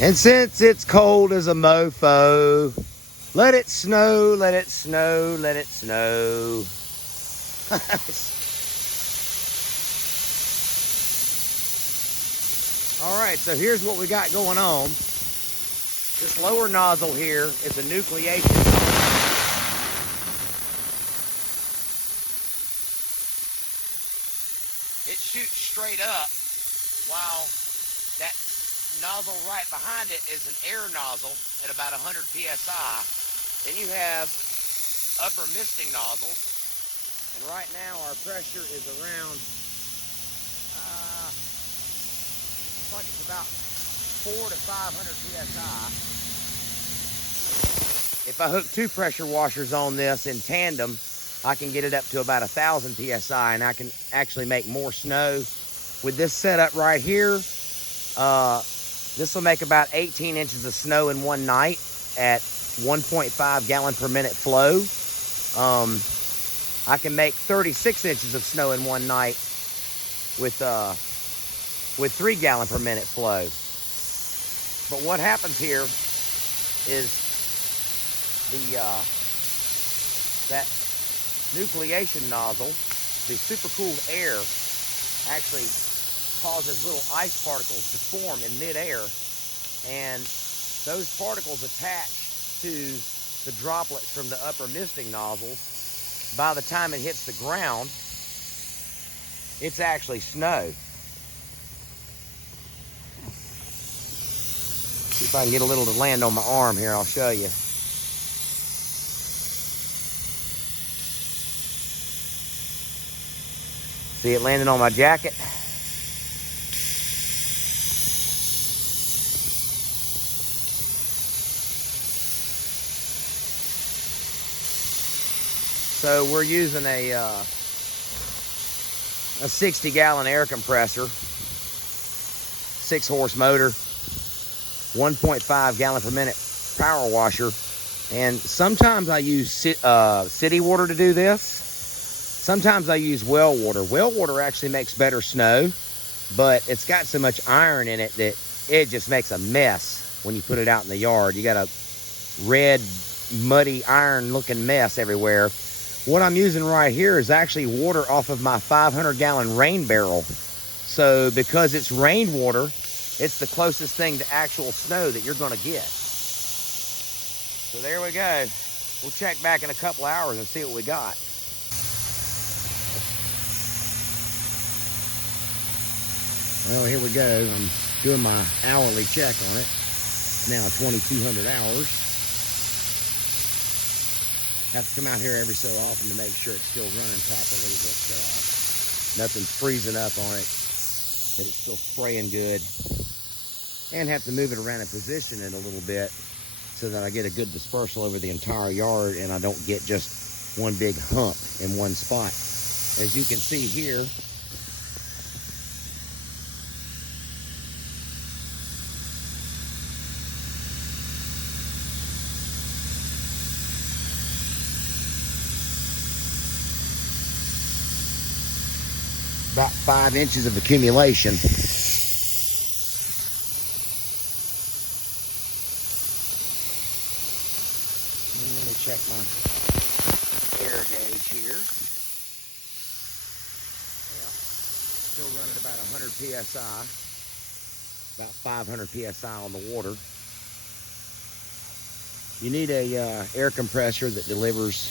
And since it's cold as a mofo, let it snow, let it snow, let it snow. All right, so here's what we got going on. This lower nozzle here is a nucleation. It shoots straight up, while that nozzle right behind it is an air nozzle at about 100 psi. Then you have upper misting nozzles, and right now our pressure is around, looks like it's about 400 to 500 psi. If I hook two pressure washers on this in tandem, I can get it up to about 1,000 psi, and I can actually make more snow. With this setup right here, this will make about 18 inches of snow in one night at 1.5 gallon per minute flow. I can make 36 inches of snow in one night with 3 gallon per minute flow. But what happens here is that nucleation nozzle, the supercooled air, actually causes little ice particles to form in midair, and those particles attach to the droplets from the upper misting nozzles. By the time it hits the ground, it's actually snow. See if I can get a little to land on my arm here, I'll show you. See it landing on my jacket? So we're using a 60 gallon air compressor, 6-horse motor, 1.5 gallon per minute power washer, and sometimes I use city water to do this. Sometimes I use well water. Well water actually makes better snow, but it's got so much iron in it that it just makes a mess when you put it out in the yard. You got a red, muddy, iron-looking mess everywhere. What I'm using right here is actually water off of my 500-gallon rain barrel. So because it's rainwater, it's the closest thing to actual snow that you're going to get. So there we go. We'll check back in a couple hours and see what we got. Well, here we go. I'm doing my hourly check on it. Now 2,200 hours. Have to come out here every so often to make sure it's still running properly, that nothing's freezing up on it, that it's still spraying good. And have to move it around and position it a little bit so that I get a good dispersal over the entire yard and I don't get just one big hump in one spot. As you can see here, about 5 inches of accumulation. And let me check my air gauge here. Yeah, still running about 100 psi, about 500 psi on the water. You need a air compressor that delivers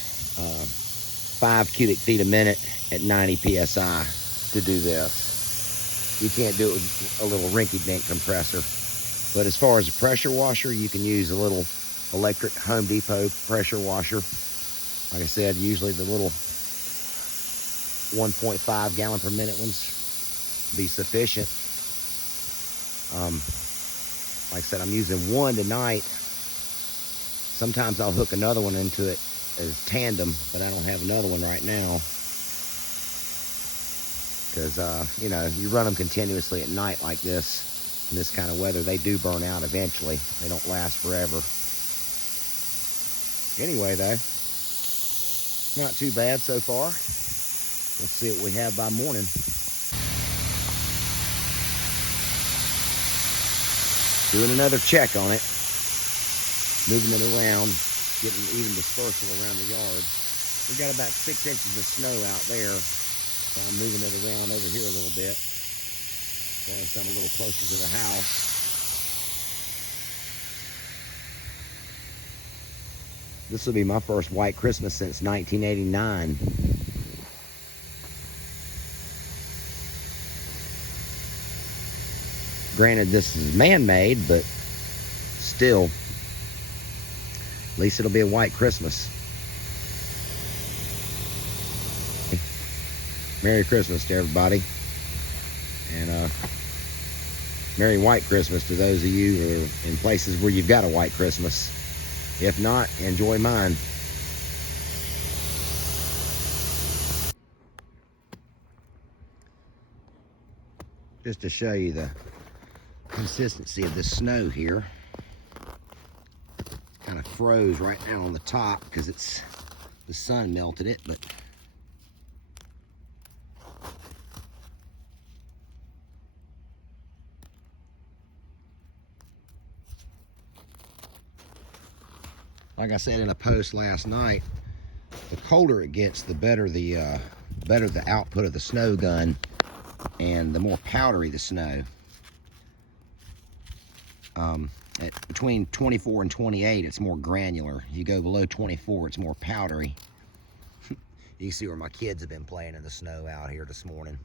5 cubic feet a minute at 90 psi. To do this. You can't do it with a little rinky-dink compressor. But as far as a pressure washer, you can use a little electric Home Depot pressure washer. Like I said, usually the little 1.5 gallon per minute ones be sufficient. Like I said, I'm using one tonight. Sometimes I'll hook another one into it as tandem, but I don't have another one right now. Because, you know, you run them continuously at night like this, in this kind of weather, they do burn out eventually. They don't last forever. Anyway, though, not too bad so far. We'll see what we have by morning. Doing another check on it. Moving it around, getting even dispersal around the yard. We got about 6 inches of snow out there, so I'm moving it around over here a little bit. Throwing some a little closer to the house. This will be my first white Christmas since 1989. Granted, this is man-made, but still, at least it'll be a white Christmas. Merry Christmas to everybody. And Merry White Christmas to those of you who are in places where you've got a white Christmas. If not, enjoy mine. Just to show you the consistency of the snow here. Kind of froze right now on the top because the sun melted it, but like I said in a post last night, the colder it gets, the better the output of the snow gun and the more powdery the snow. Between 24 and 28, it's more granular. You go below 24, it's more powdery. You can see where my kids have been playing in the snow out here this morning.